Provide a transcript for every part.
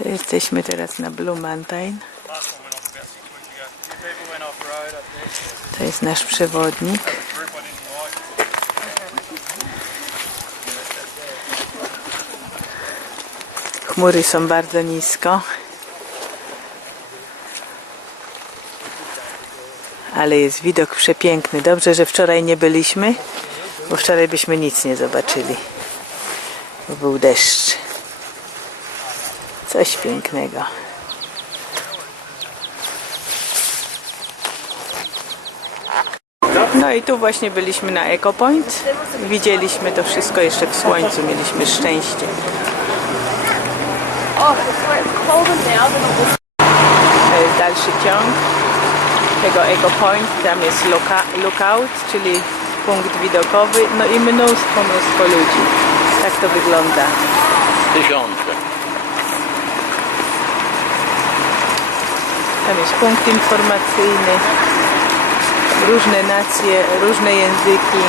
Jesteśmy teraz na Blue Mountain. To jest nasz przewodnik. Chmury są bardzo nisko. Ale jest widok przepiękny. Dobrze, że wczoraj nie byliśmy, bo wczoraj byśmy nic nie zobaczyli. Bo był deszcz. Coś pięknego. No i tu właśnie byliśmy na Eco Point. Widzieliśmy to wszystko jeszcze w słońcu. Mieliśmy szczęście. To jest dalszy ciąg tego Eco Point. Tam jest lookout, czyli punkt widokowy. No i mnóstwo ludzi. Tak to wygląda. Tysiące. Tam jest punkt informacyjny. Różne nacje, różne języki.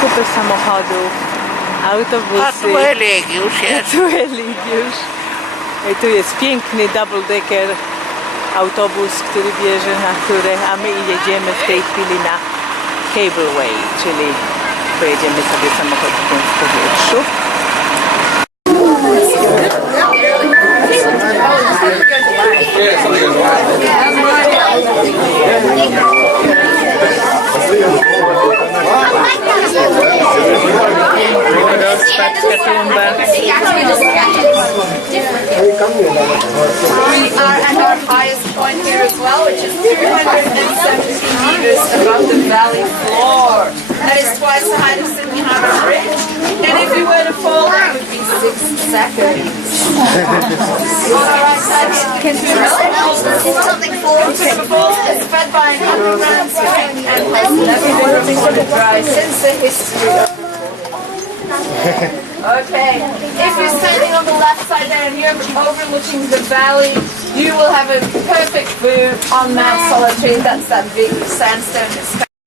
Kupę samochodów, autobusy. A tu Eligiusz jest. Tu Eligiusz. I tu jest piękny double-decker autobus, który bierze na górę, a my jedziemy w tej chwili na Cableway, czyli pojedziemy sobie samochodem w powietrzu. We are at our highest point here as well, which is 270 meters above the valley floor. That is twice the height of Sydney Harbour Bridge. And if you were to fall, that would be 6 seconds. On our right side, something falls. It's fed by an underground spring and has never been reported dry since the history of Okay, if you're standing on the left side there and you're overlooking the valley, you will have a perfect view on Mount Solitary. That's that big sandstone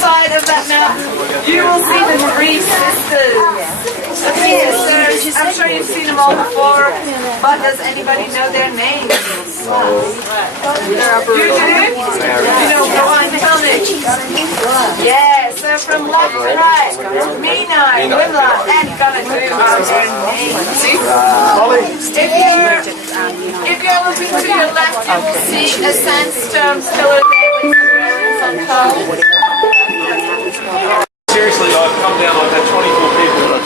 side of that mountain. You will see the three sisters. The three sisters, I'm sure you've seen them all before, but does anybody know their names? You do? You know, go on, tell me. Yeah, so from left to right, Mina, Wimla, and Ganatu are their names. If you're looking to your left, you will see a sandstone pillar there with the railings on top. Seriously, I've come down, I've had 24 people. But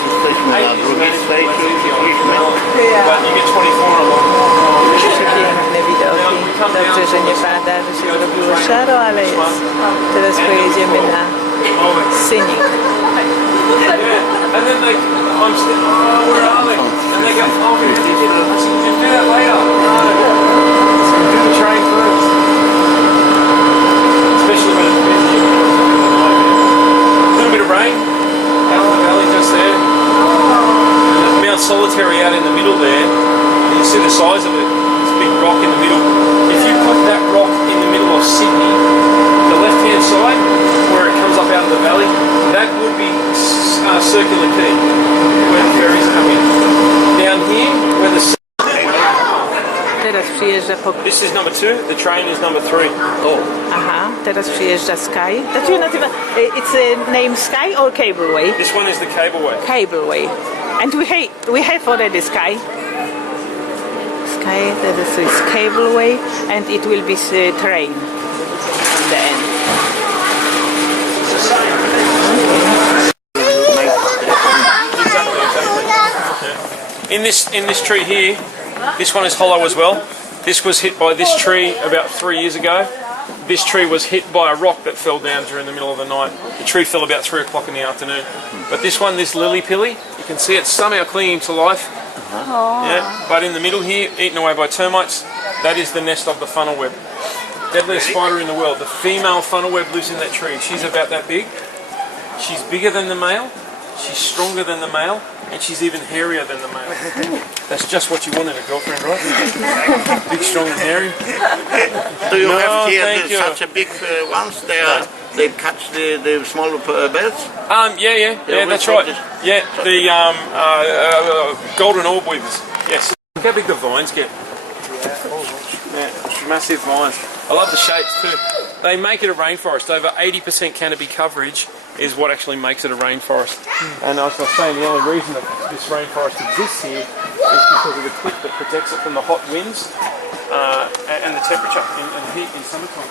you get 24 a lot. Piękne widoki. Dobrze, że nie pada, że się zrobiło szaro, ale jest. Teraz pojedziemy na Scenic. And then I'm still, where are they? And they go, oh, we're going to do that later. Do the train first. Especially when it's busy. A little bit of rain out in the valley just there. And Mount Solitary out in the middle there. And you see the size of it. It's a big rock in the middle. If you put that rock in the middle of Sydney, the left-hand side, where it comes up out of the valley, that would be Circular Quay, where the ferries come in. Down here, where the... Teraz przyjeżdża po... This is number 2, the train is number 3. Oh. Aha, teraz przyjeżdża Sky. Znaczy nazywa... It's name Sky or Cableway? This one is the Cableway. Cableway. And we have already Sky. Sky, that is Cableway, and it will be train in the end. In this tree here, this one is hollow as well. This was hit by this tree about 3 years ago. This tree was hit by a rock that fell down during the middle of the night. The tree fell about 3 o'clock in the afternoon. But this one, this lily pilly, you can see it's somehow clinging to life. Yeah, but in the middle here, eaten away by termites, that is the nest of the funnel web. Deadliest spider in the world. The female funnel web lives in that tree. She's about that big. She's bigger than the male. She's stronger than the male. And she's even hairier than the male. That's just what you want in a girlfriend, right? Big, strong and hairy. Do you have here thank you. such a big ones? They catch the small birds? Yeah, that's right. Yeah, the golden orb weavers. Yes. Look how big the vines get. Yeah, massive vines. I love the shapes too. They make it a rainforest. Over 80% canopy coverage is what actually makes it a rainforest. And as I was saying, the only reason that this rainforest exists here is because of the cliff that protects it from the hot winds and the temperature and heat in summertime.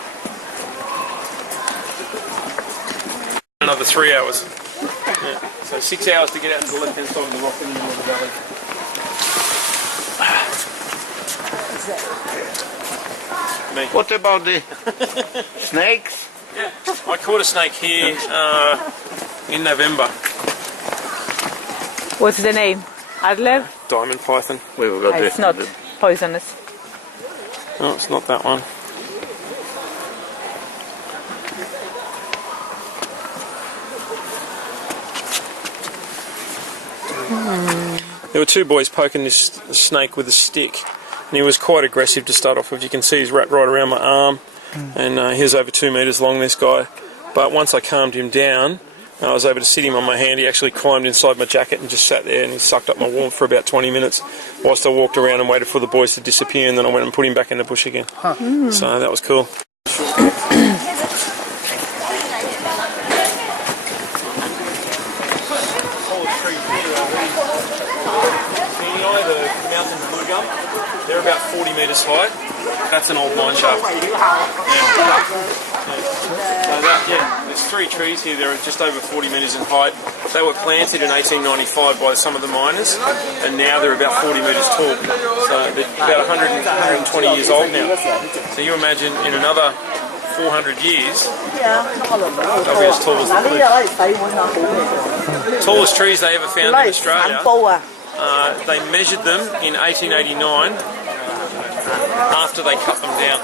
Another 3 hours. Yeah. So 6 hours to get out to the left-hand side of the rock in the middle of the valley. Me. What about the snakes? Yeah, I caught a snake here in November. What's the name? Adler? Diamond python. We've got It's not poisonous. No, it's not that one. There were two boys poking this snake with a stick, and he was quite aggressive to start off with. You can see he's wrapped right around my arm, and he was over 2 metres long, this guy. But once I calmed him down, I was able to sit him on my hand. He actually climbed inside my jacket and just sat there, and he sucked up my warmth for about 20 minutes whilst I walked around and waited for the boys to disappear, and then I went and put him back in the bush again. So that was cool. They're about 40 metres high. That's an old mine shaft. There's 3 trees here. They're just over 40 metres in height. They were planted in 1895 by some of the miners, and now they're about 40 metres tall. So they're about 120 years old now. So you imagine in another 400 years, they'll be as tall as the cliff. Tallest trees they ever found in Australia. They measured them in 1889 after they cut them down.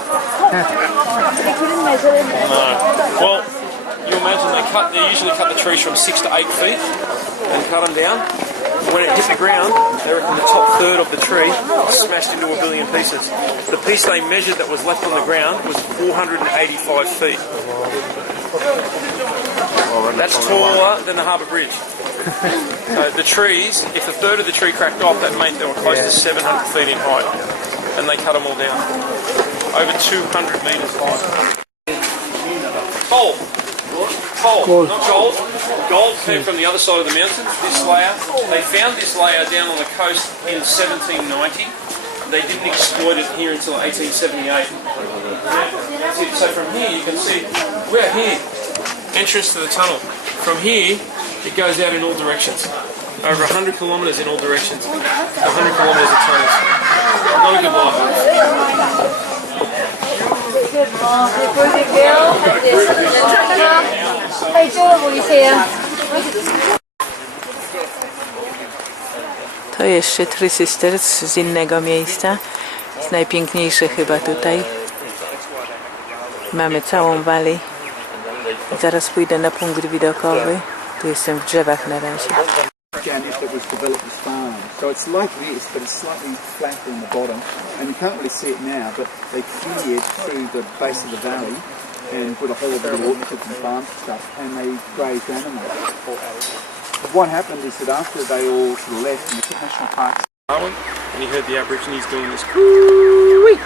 Well, you imagine they usually cut the trees from 6 to 8 feet and cut them down. When it hit the ground, they reckon the top third of the tree smashed into a billion pieces. The piece they measured that was left on the ground was 485 feet. That's taller than the Harbour Bridge. So the trees, if a third of the tree cracked off, that meant they were close to 700 feet in height. And they cut them all down. Over 200 metres high. Coal, not gold. Gold came from the other side of the mountains, this layer. They found this layer down on the coast in 1790. They didn't exploit it here until 1878. So from here you can see, we're here, entrance to the tunnel. From here, it goes out in all directions. Over 100 kilometres in all directions. 100 kilometres of tunnels. Not a good life. To jeszcze Three Sisters z innego miejsca. Jest najpiękniejsze chyba tutaj. Mamy całą Valley. Zaraz pójdę na punkt widokowy. Tu jestem w drzewach na razie. That was developed as farm. So it's like this, but it's slightly flatter in the bottom, and you can't really see it now, but they cleared through the base of the valley and put a whole lot of orchards and farm stuff, and they grazed animals. But what happened is that after they all sort of left and the national parks, and you heard the Aborigines doing this coo-wee,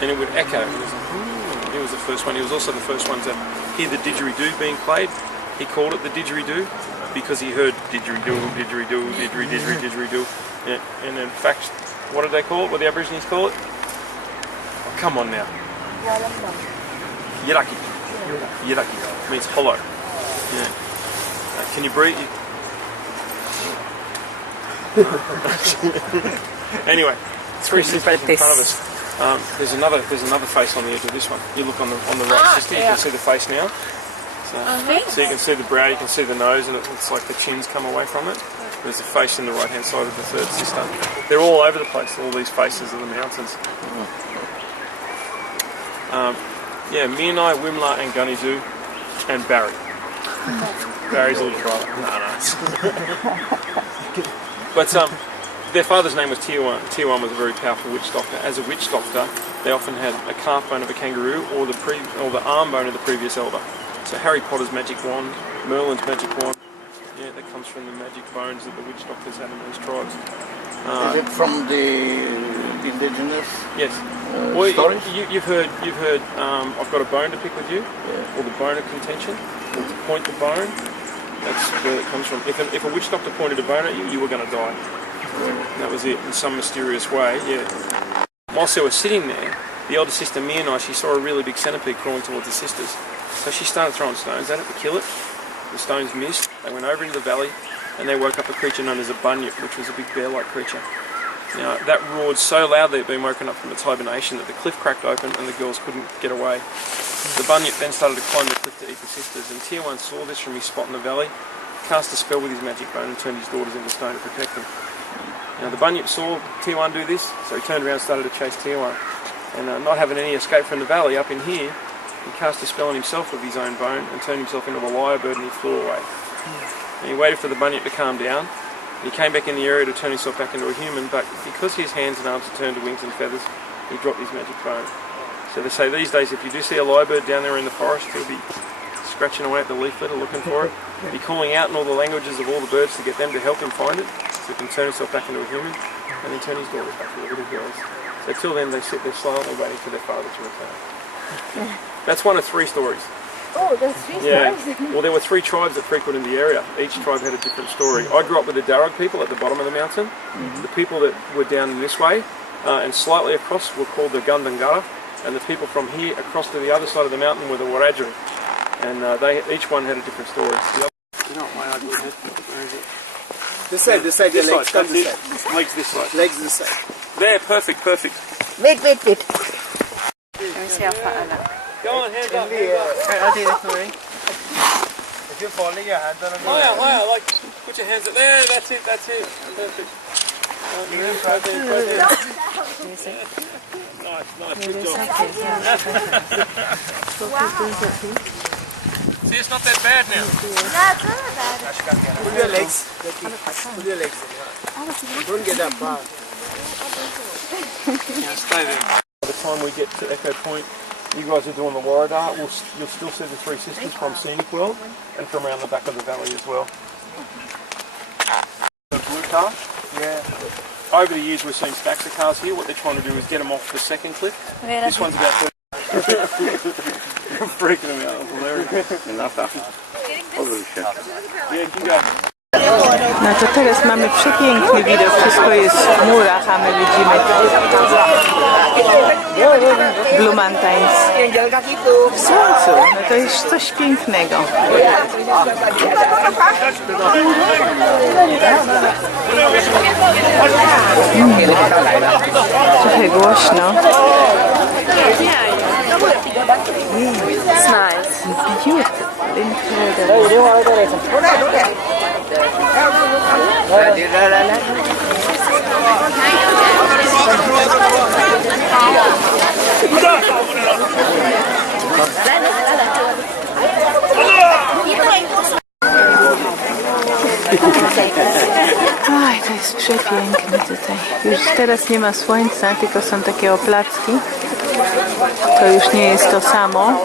and it would echo. And it was like, ooh. He was the first one. He was also the first one to hear the didgeridoo being played. He called it the didgeridoo because he heard didgeridoo, didgeridoo, didgeridoo, didgeridoo. Yeah. And in fact, what did they call it? What the Aborigines call it? Oh, come on now. Yiraki. Yiraki means hollow. Yeah. Can you breathe? Anyway, Three Sisters in front of us. There's another face on the edge of this one. You look on the right, sister. You can see the face now. So you can see the brow, you can see the nose, and it looks like the chin's come away from it. There's a face in the right hand side of the third sister. They're all over the place, all these faces of the mountains. Mianai, Wimla and Gunnyzoo and Barry. Barry's a little brother. But their father's name was Tiawan. Tiawan was a very powerful witch doctor. As a witch doctor, they often had a calf bone of a kangaroo or the arm bone of the previous elder. So Harry Potter's magic wand, Merlin's magic wand, that comes from the magic bones that the witch doctors had in those tribes. Is it from the indigenous? Yes. Well, stories? you've heard. I've got a bone to pick with you, or the bone of contention, or to point the bone. That's where it comes from. If a witch doctor pointed a bone at you, you were going to die. That was it, in some mysterious way. Yeah. Whilst they were sitting there, the elder sister Mianai, she saw a really big centipede crawling towards the sisters. So she started throwing stones at it to kill it. The stones missed. They went over into the valley, and they woke up a creature known as a bunyip, which was a big bear-like creature. Now, that roared so loudly it had been woken up from its hibernation that the cliff cracked open and the girls couldn't get away. The bunyip then started to climb the cliff to eat the sisters, and Tiawan saw this from his spot in the valley, cast a spell with his magic bone and turned his daughters into stone to protect them. Now, the bunyip saw Tiawan do this, so he turned around and started to chase Tiawan. And not having any escape from the valley, up in here, he cast a spell on himself with his own bone and turned himself into a lyrebird and he flew away. And he waited for the bunyip to calm down. He came back in the area to turn himself back into a human, but because his hands and arms had turned to wings and feathers, he dropped his magic bone. So they say these days, if you do see a lyrebird down there in the forest, he'll be scratching away at the leaf litter looking for it. He'll be calling out in all the languages of all the birds to get them to help him find it, so he can turn himself back into a human, and then turn his daughters back into little girls. So till then, they sit there silently waiting for their father to return. That's one of 3 stories. Oh, there's 3 stories. Well, there were 3 tribes that frequented the area. Each tribe had a different story. I grew up with the Darug people at the bottom of the mountain. The people that were down this way and slightly across were called the Gandangara, and the people from here across to the other side of the mountain were the Wiradjuri. And each one had a different story. Where is it? This side, This your side, legs, come that's this it. side. Legs this side. Legs this side. There, perfect. Wait. Let me see how far I am. Go on, hands up. I'll do this, Marie. If you're falling, your hands on the Higher, like, put your hands up there, that's it. Perfect. Nice, good job. See, it's not that bad now. Pull your legs. Pull your legs. Don't get up. Stay there. By the time we get to Echo Point, you guys are doing the Warradar. You'll still see the 3 sisters from Scenic World and from around the back of the valley as well. The blue car? Yeah. Over the years we've seen stacks of cars here. What they're trying to do is get them off the second cliff. This one's about 30. You're freaking them out. Hilarious. Yeah, you can go. No to teraz mamy przepiękny widok, wszystko jest w chmurach, a my widzimy Blue Mountains w słońcu. No to jest coś pięknego. Trochę głośno. It's nice. Beautiful, incredible. Aj, to jest przepiękne tutaj. Już teraz nie ma słońca, tylko są takie oplacki. To już nie jest to samo.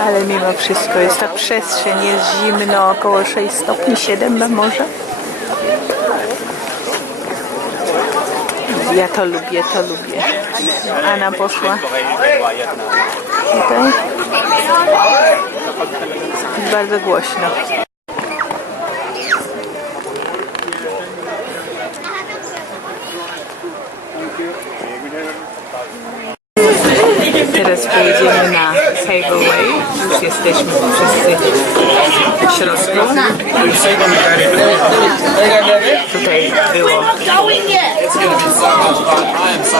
Ale mimo wszystko jest ta przestrzeń, jest zimno, około 6 stopni, 7 może. Ja to lubię, Anna poszła tutaj. Jest bardzo głośno. Teraz pojedziemy na Cable Way. Już jesteśmy wszyscy w środku. Tutaj było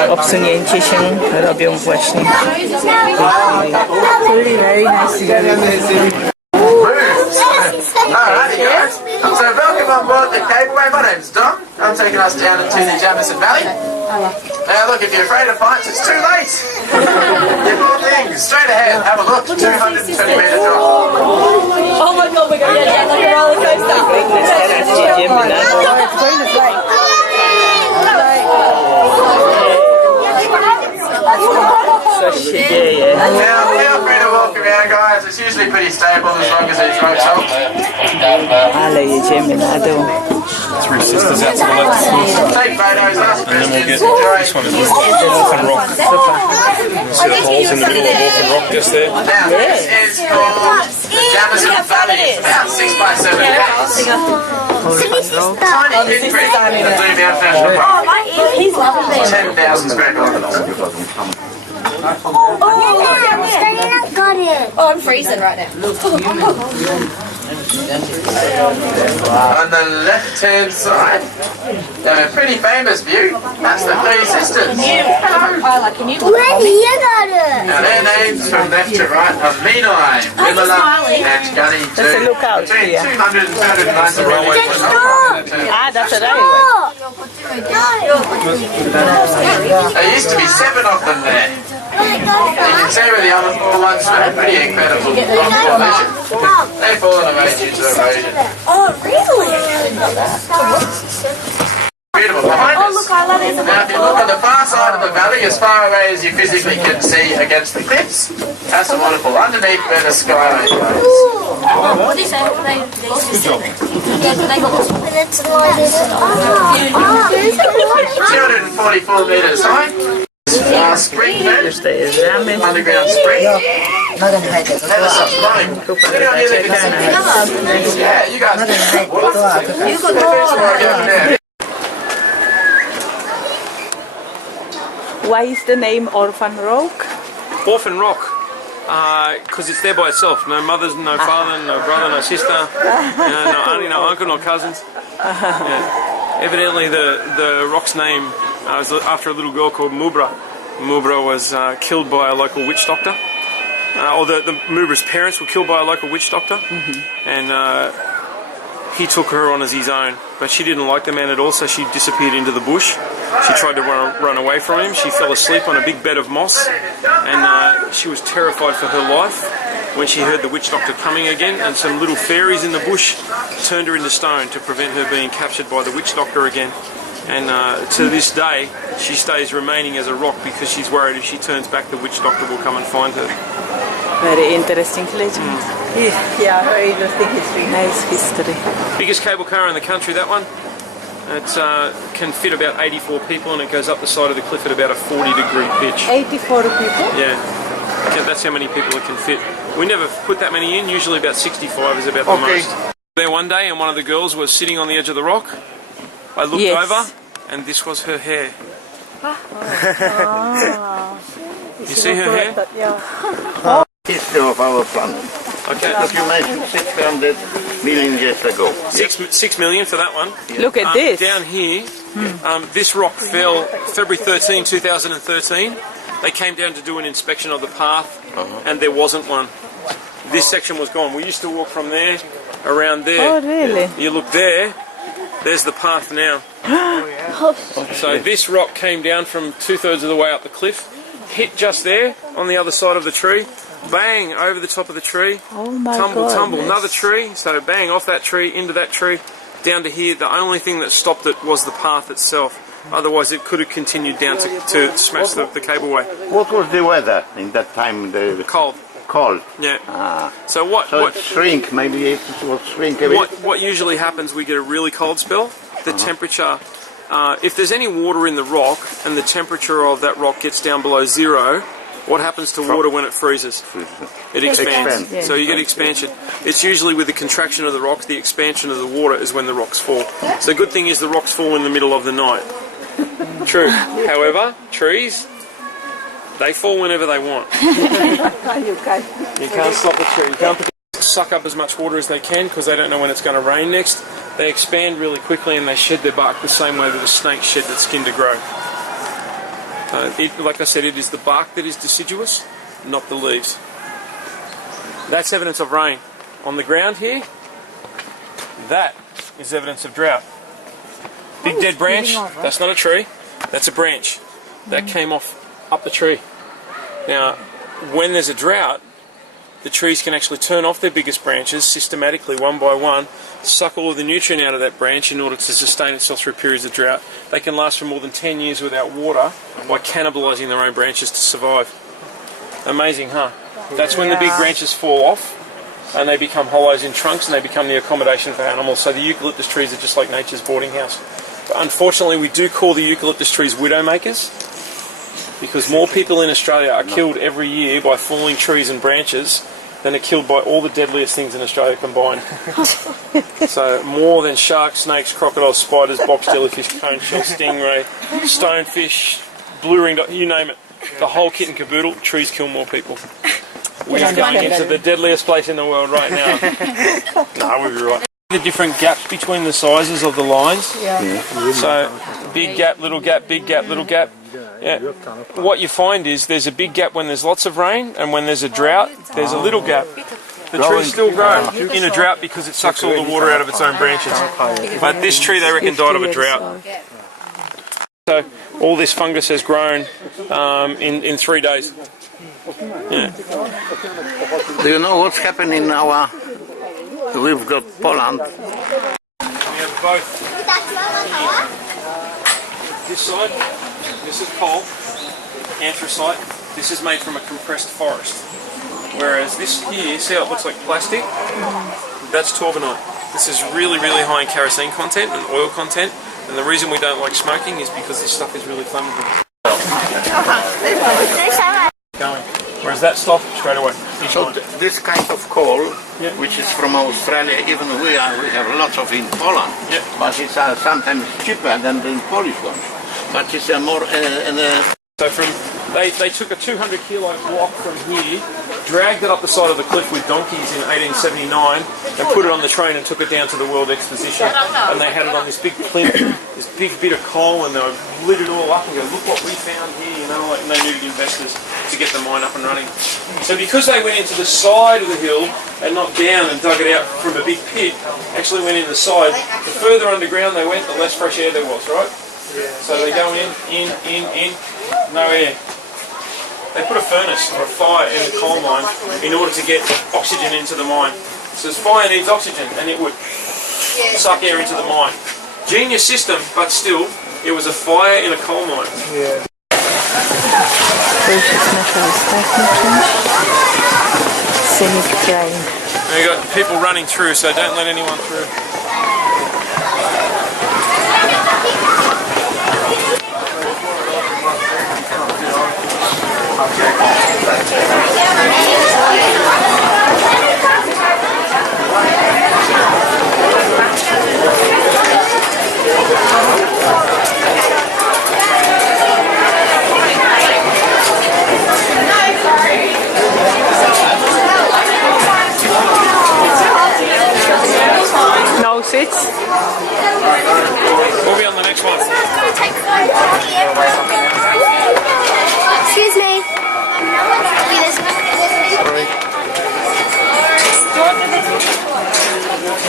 obsunięcie się, robią właśnie w tej chwili. So welcome on board the Cableway. My name's Dom. I'm taking us down into the Jamison Valley. Now look, if you're afraid of heights, it's too late. You're poor things. Straight ahead, have a look. 220 metre drop. Oh my god, we're going to get like a roller coaster. Teraz jedziemy na coś się dzieje. Now feel free to walk around, guys. It's usually pretty stable as long as these ropes hold. Ale jedziemy na dół. Three Sisters out to the left, of course. Take photos, ask And then we'll get questions. this one is Orphan Rock. You can see the holes in the middle of Orphan Rock just there. Now, this is called the Jamison Valley. It's about 6 by 7 meters. Tiny pinprick in the Blue Mountain National Park. 10,000 square kilometres. Oh, I'm freezing right now. On the left-hand side, a pretty famous view. That's the Three Sisters. Now their names from left to right are Menai, Wimala, and Gunny too. That's a lookout Between here. 200 and 290 railway Ah, that's a railway. There used to be 7 of them there. You can see where the other 4 ones were. Pretty incredible rock formation. They've fallen away due to erosion. Beautiful behind us. Now if you look on the far side of the valley, as far away as you physically can see against the cliffs, that's a waterfall underneath where the Skyway goes. 244 metres high. Spring bed, underground spring. Never stops running. Anyone here that can see me? Yeah, you guys can. Why is the name Orphan Rock? Orphan Rock, because it's there by itself. No mothers, no father, no brother, no sister, no auntie, no uncle, no cousins. Yeah. Evidently, the rock's name was after a little girl called Mubra. Mubra was killed by a local witch doctor. Or the Mubra's parents were killed by a local witch doctor. And he took her on as his own. But she didn't like the man at all, so she disappeared into the bush. She tried to run away from him. She fell asleep on a big bed of moss. And she was terrified for her life when she heard the witch doctor coming again, and some little fairies in the bush turned her into stone to prevent her being captured by the witch doctor again. And to this day, she stays remaining as a rock because she's worried if she turns back, the witch doctor will come and find her. Very interesting legend. Yeah, very interesting history. Nice history. Biggest cable car in the country, that one. It can fit about 84 people, and it goes up the side of the cliff at about a 40-degree pitch. 84 people? Yeah. Okay, that's how many people it can fit. We never put that many in. Usually about 65 is about the most. There one day, and one of the girls was sitting on the edge of the rock. I looked over, and this was her hair. You see her hair? History of our planet. Okay. Documentation 600 million years ago. 6 million for that one. Look at this. Down here, this rock fell February 13, 2013. They came down to do an inspection of the path, and there wasn't one. This section was gone. We used to walk from there, around there. Oh, really? You look there, there's the path now. So this rock came down from 2/3 of the way up the cliff, hit just there on the other side of the tree, bang over the top of the tree, Oh my tumble, goodness. another tree, so bang off that tree, into that tree, down to here. The only thing that stopped it was the path itself. Otherwise it could have continued down to smash the cableway. What was the weather in that time? The Cold. cold. Yeah. So So what it shrink. Maybe it will shrink a bit. what usually happens, we get a really cold spell. The temperature, if there's any water in the rock and the temperature of that rock gets down below 0, what happens to water when it freezes? It expands. expands. So you get expansion. It's usually with the contraction of the rocks, the expansion of the water is when the rocks fall. So the good thing is the rocks fall in the middle of the night. True. However, trees, they fall whenever they want. You can't stop the tree. You can't suck up as much water as they can because they don't know when it's going to rain next. They expand really quickly and they shed their bark the same way that a snake shed its skin to grow. Like I said, it is the bark that is deciduous, not the leaves. That's evidence of rain. On the ground here, that is evidence of drought. Big dead branch, that's not a tree, that's a branch. That came off up the tree. Now, when there's a drought, the trees can actually turn off their biggest branches systematically, one by one, suck all of the nutrient out of that branch in order to sustain itself through periods of drought. They can last for more than 10 years without water by cannibalising their own branches to survive. Amazing, huh? That's when the big branches fall off and they become hollows in trunks, and they become the accommodation for animals. So the eucalyptus trees are just like nature's boarding house. But unfortunately, we do call the eucalyptus trees widowmakers, because more people in Australia are killed every year by falling trees and branches than are killed by all the deadliest things in Australia combined. So more than sharks, snakes, crocodiles, spiders, box jellyfish, cone shell, stingray, stonefish, blue ringed, you name it. The whole kit and caboodle, trees kill more people. We are going into the deadliest place in the world right now. No, we'll be right. The different gaps between the sizes of the lines. So big gap, little gap, big gap, little gap. Yeah. What you find is there's a big gap when there's lots of rain, and when there's a drought, there's a little gap. The trees still grow in a drought because it sucks all the water out of its own branches. But this tree, they reckon, died of a drought. So all this fungus has grown in 3 days. Yeah. Do you know what's happening in our... We've got Poland. We have both. This side, this is coal, anthracite. This is made from a compressed forest. Whereas this here, see how it looks like plastic? That's torbanite. This is really, really high in kerosene content and oil content. And the reason we don't like smoking is because this stuff is really flammable. Going. Whereas that stuff, straight away. So this kind of coal, which is from Australia, even we have lots of in Poland, but it's sometimes cheaper than the Polish ones. But it's more... So they took a 200 kilo block from here, dragged it up the side of the cliff with donkeys in 1879, and put it on the train and took it down to the World Exposition. And they had it on this big plinth, this big bit of coal, and they lit it all up and go, look what we found here, you know, like, and they needed investors to get the mine up and running. So because they went into the side of the hill and not down and dug it out from a big pit, actually went in the side, the further underground they went, the less fresh air there was, right? So they go in, no air. They put a furnace or a fire in the coal mine in order to get oxygen into the mine. So this fire needs oxygen, and it would suck air into the mine. Genius system, but still, it was a fire in a coal mine. To już jest nasza ostatnia część. Scenic train. And you got people running through, so don't let anyone through. No seats? We'll be on the next one. Excuse me. Yes.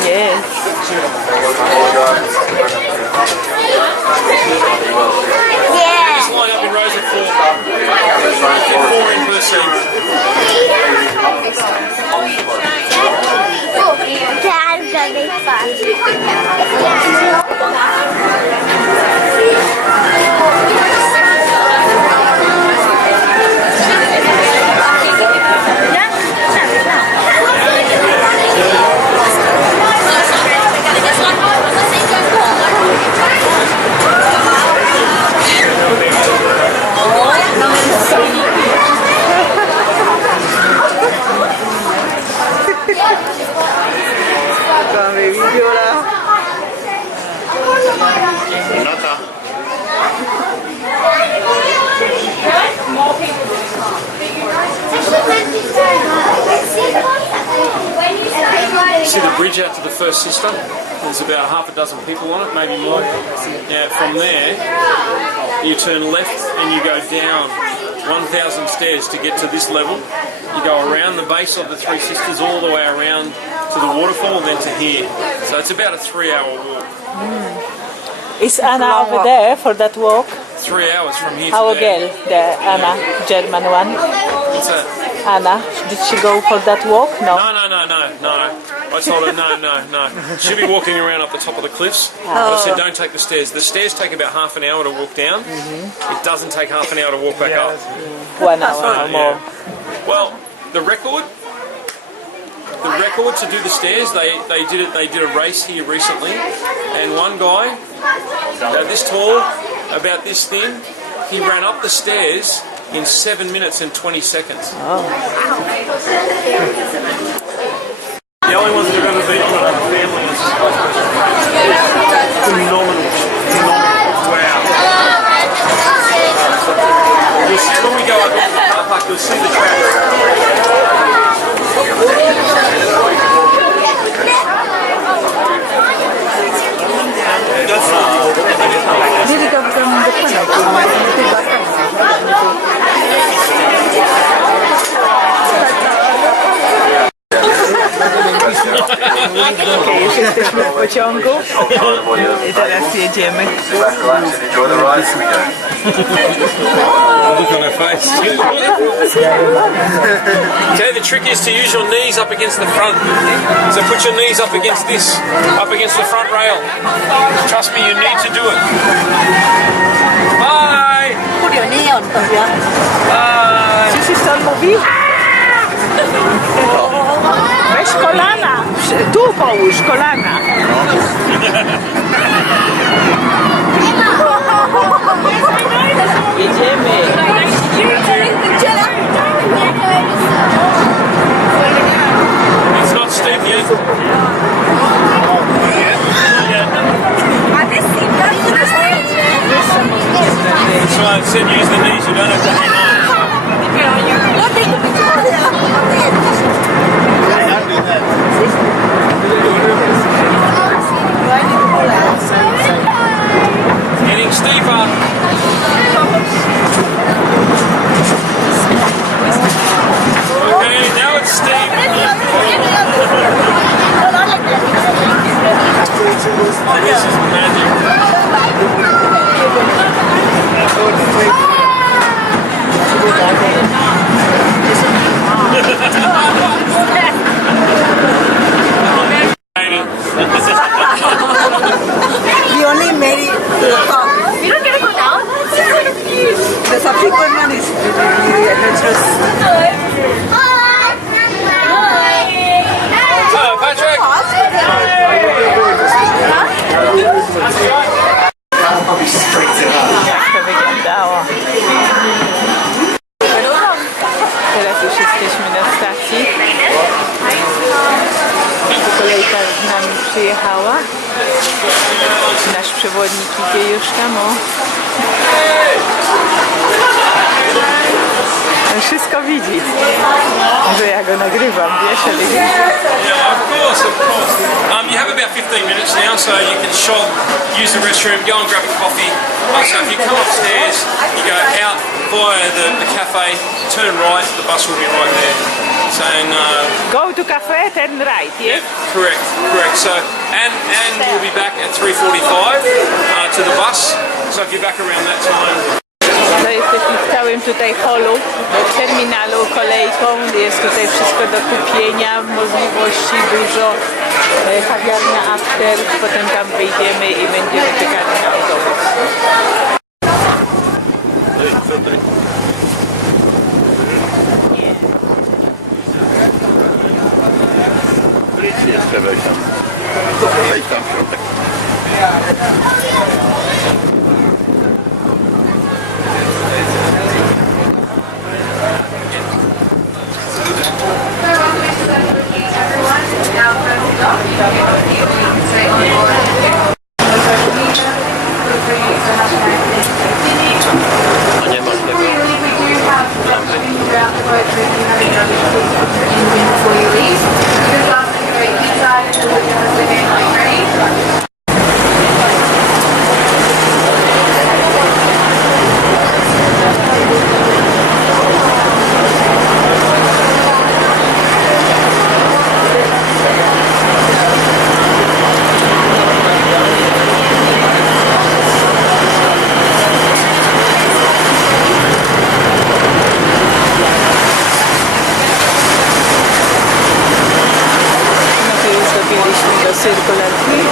Yeah. Just line up in rows of 4. 4 in per seat. That's gonna be fun. See the bridge out to the first sister? There's about half a dozen people on it, maybe more. Yeah, from there, you turn left and you go down 1,000 stairs to get to this level. You go around the base of the Three Sisters all the way around to the waterfall and then to here. So it's about a 3-hour walk. Is Anna over there for that walk? 3 hours from here Our to there. girl, the Anna, German one. What's that? Anna, did she go for that walk? No. No. I told her no. She'll be walking around up the top of the cliffs. But I said don't take the stairs. The stairs take about half an hour to walk down. It doesn't take half an hour to walk back up. 1 hour or more. Well, the record record to do the stairs. They did a race here recently, and one guy, about this tall, about this thin, he ran up the stairs in 7 minutes and 20 seconds. Oh. The only ones that have ever been on it are the families. Phenomenal. Wow. You'll see when we go up into the car park, you'll see the track. Jadi kau bukan depan Okej, już jesteśmy w pociągu i teraz jedziemy. Look on her face. Okay, the trick is to use your knees up against the front. So put your knees up against this, up against the front rail. Trust me, you need to do it. Bye! Put your knee on top, yeah? Bye! Słyszysz, co on mówi? Weź kolana, tu połóż kolana. Jedziemy. It's not steep yet. That's why I said use the knees, you don't have to hang on. Getting steeper. Okay, now it's steep. This is magic. We only made it to the top. You don't get to go down? This is so cute. The subsequent one is really adventurous. Hello, Patrick. Jak to wyglądało. Teraz już jesteśmy na stacji. Kolejka z nami przyjechała. Nasz przewodnik idzie już tam. O. On wszystko widzi. Że ja go nagrywam, wiesz, ale widzi. Yeah, of course, of course. You have about 15 minutes now, so you can shop, use the restroom, go and grab a coffee. So if you come upstairs, you go out via the cafe, turn right, the bus will be right there. Saying, Go to cafe, turn right, yes? correct. So, and we'll be back at 3:45 to the bus. So if you're back around that time. To jesteśmy w całym tutaj holu, terminalu, kolejką. Jest tutaj wszystko do kupienia, możliwości dużo. Kawiarnia after, potem tam wyjdziemy i będziemy czekali na autobus. Jeszcze weź tam. Weź tam w środek. A nie masz tego. Circular Quay.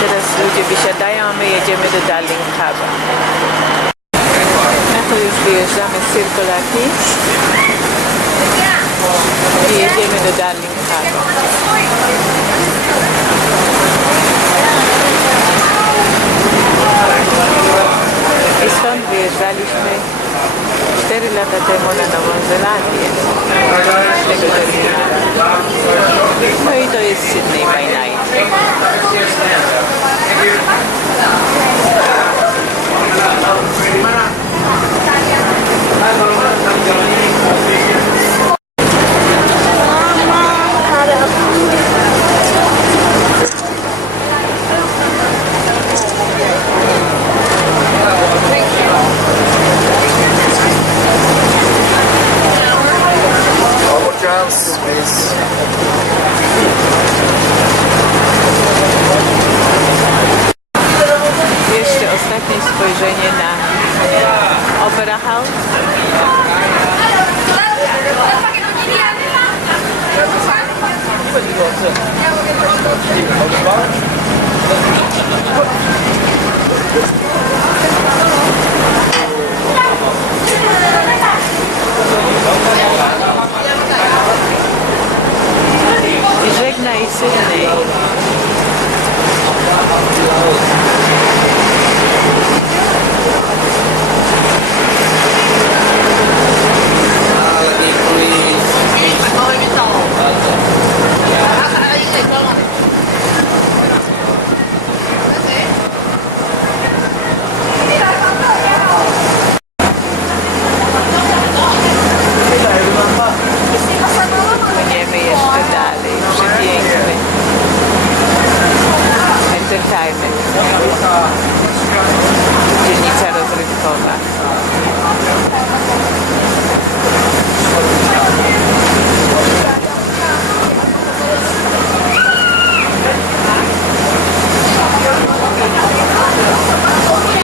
Teraz ludzie wysiadają, a my jedziemy do Darling Harbour. A to już wyjeżdżamy z Circular Quay. I jedziemy do Darling Harbour. I stąd wyjeżdżaliśmy 4 lata temu na Nową Zelandię z tego terminalu. No i to jest Sydney by night. Drums, please. Jeszcze ostatnie spojrzenie na Opera House. I żegnaj Sydney.